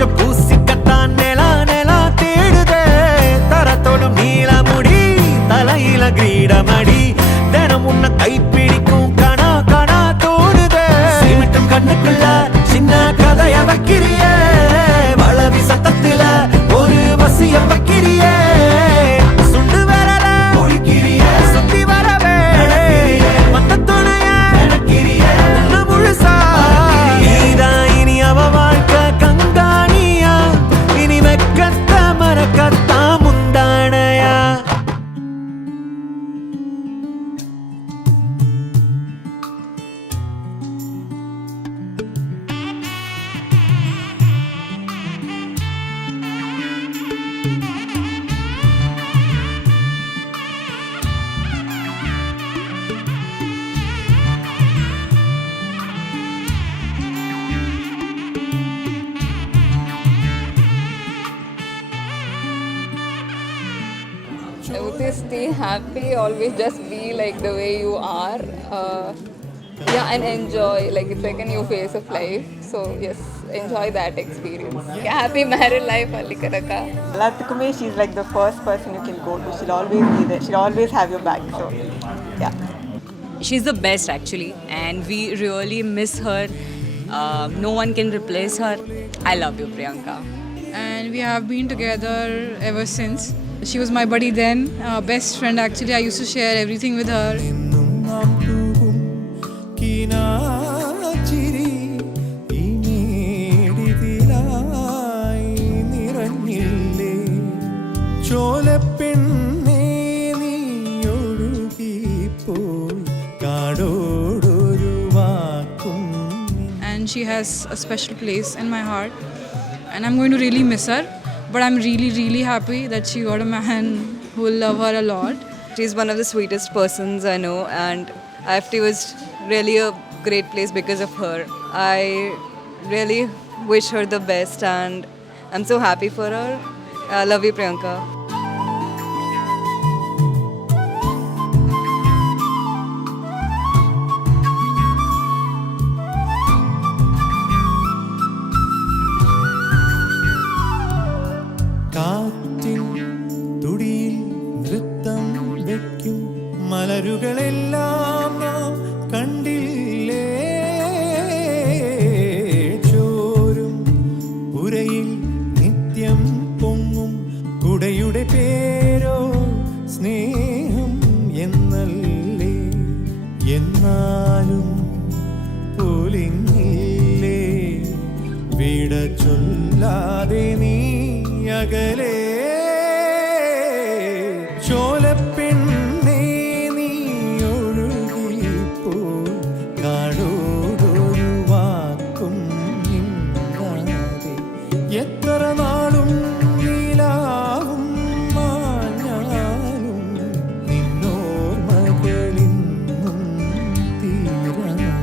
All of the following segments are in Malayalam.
கொஞ்சம் பூசிக்கத்தான் நிலா நிலா தேடுதே தரத்தோடும் நீளமுடி தலையில கிரீடமடி தினம் உன்னை கைப்பிடிக்கும் கணா கணா தோடுதே சிமிட்டும் கண்ணுக்குள்ள சின்ன கதைய வைக்கிறியே வளவி சத்தத்துல ஒரு வசிய வைக்கிறியே சுண்டு வரல ஒழிக்கிறியே சுத்தி வரவே மத்த துணைய நடக்கிறியே உன்ன முழுசா நீதான் இனி அவ வாழ்க்கை கங்காணியா இனி வெக்கத்த மறக்கத்தா முந்தானையா I would say stay happy, always just be like the way you are. Yeah, and enjoy. Like it's like a new phase of life. So yes, enjoy that experience. Yeah, happy married life, Alikaraka. Lathukume, she's like the first person you can go to. She'll always be there. She'll always have your back. So yeah. She's the best actually, and we really miss her. No one can replace her. I love you, Priyanka. And we have been together ever since. She was my buddy then, best friend actually. I used to share everything with her. And she has a special place in my heart, and I'm going to really miss her. But I'm really, really happy that she got a man who will love her a lot. She's one of the sweetest persons I know, and IFT was really a great place because of her. I really wish her the best, and I'm so happy for her. I love you, Priyanka. കാറ്റിൻ തുടിയിൽ നൃത്തം വെക്കും മലരുകളെല്ലാം നാം കണ്ടില്ലേ ചോരും പുരയിൽ നിത്യം പൊങ്ങും കുടയുടെ പേരോ സ്നേഹം എന്നല്ലേ എന്നാലും പോലിങ്ങില്ലേ വിട ചൊല്ലാതെ നീ അകലേ ചോലപ്പെണ്ണേ നീ ഒഴുകിപ്പോയി കാടോടൊരു വാക്കും മിണ്ടാതെ എത്ര നാളും നീലാവും മാഞ്ഞാലും നിന്നോർമകളിന്നും തീരാതെ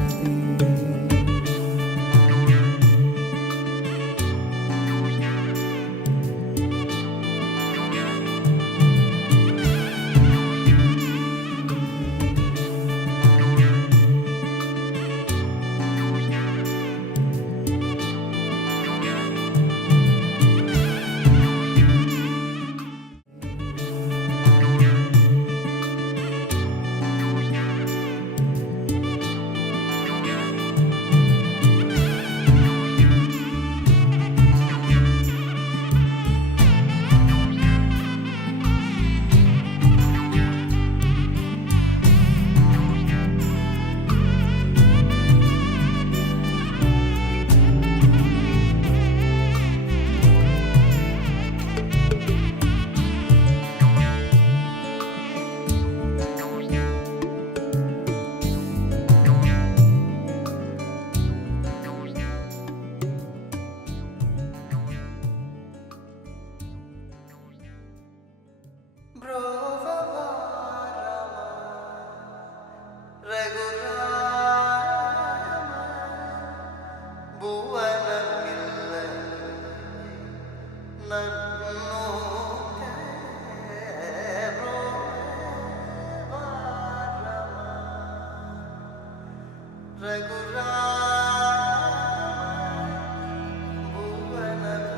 Ragura, Bhuvanam.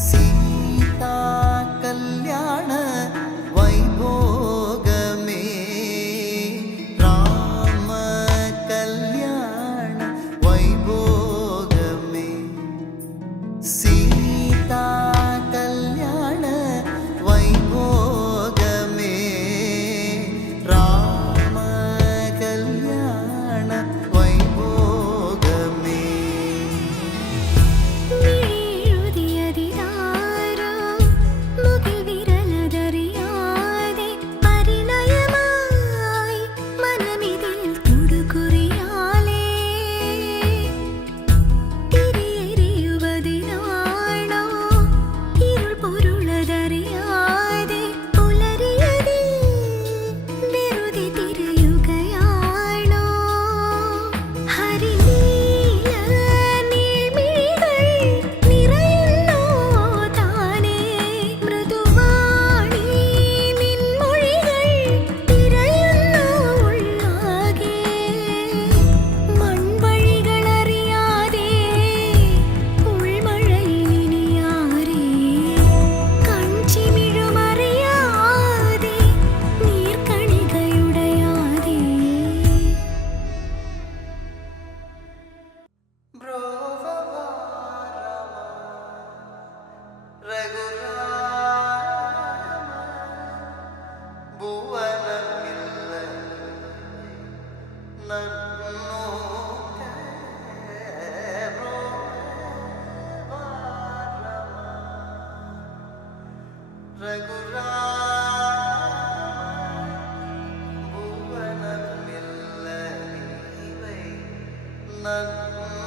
സീതാ കല്യാണ വൈഭോഗമേ രാമ കല്യാണ വൈഭോഗമേ സീതാ കല്യാണ വൈഭോഗമേ രാമ കല്യാണ വൈഭോഗമേ എഴുതിയതിതാരോ മുകിൽ വിരലതറിയാതെ പരിണയമായി മനമിതിൽ തുടുകുറിയാലേ തിരിയെറിയുവതിനാണോ ഇരുൾ പൊരുളതറിയാതെ പുലരിയതിൽ വെറുതെ തിരയുകയാണോ ഹരിനീല നീർമിഴികൾ നിറയുന്നോ താനേ മൃദുവാണി നിൻമൊഴികൾ തിരയുന്നോ ഉള്ളാകെ മൺവഴികളറിയാതെ ഉൾമഴയിനിയാരേ കൺചിമിഴുമറിയാതെ നീർക്കണികയുടയാതെ രഘുരാമ